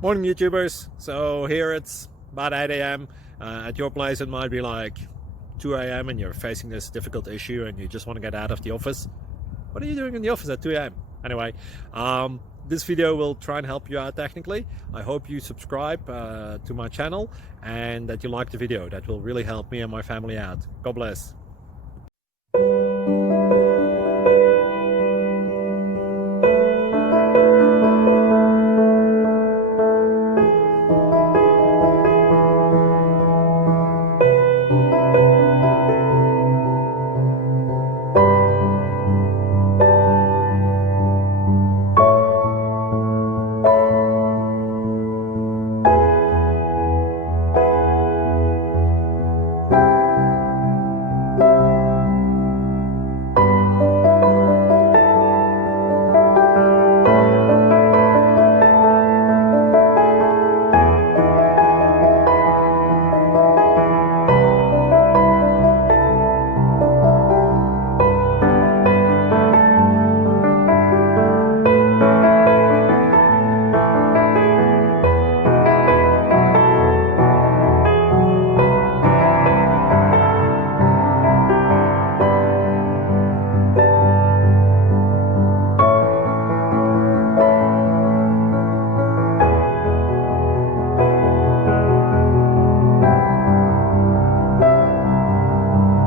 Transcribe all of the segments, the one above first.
Morning, YouTubers. So here it's about 8 a.m. At your place, it might be like 2 a.m. and you're facing this difficult issue and you just want to get out of the office. What are you doing in the office at 2 a.m.? Anyway, this video will try and help you out technically. I hope you subscribe to my channel and that you like the video. That will really help me and my family out. God bless.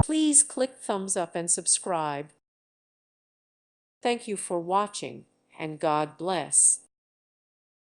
Please click thumbs up and subscribe. Thank you for watching, and God bless.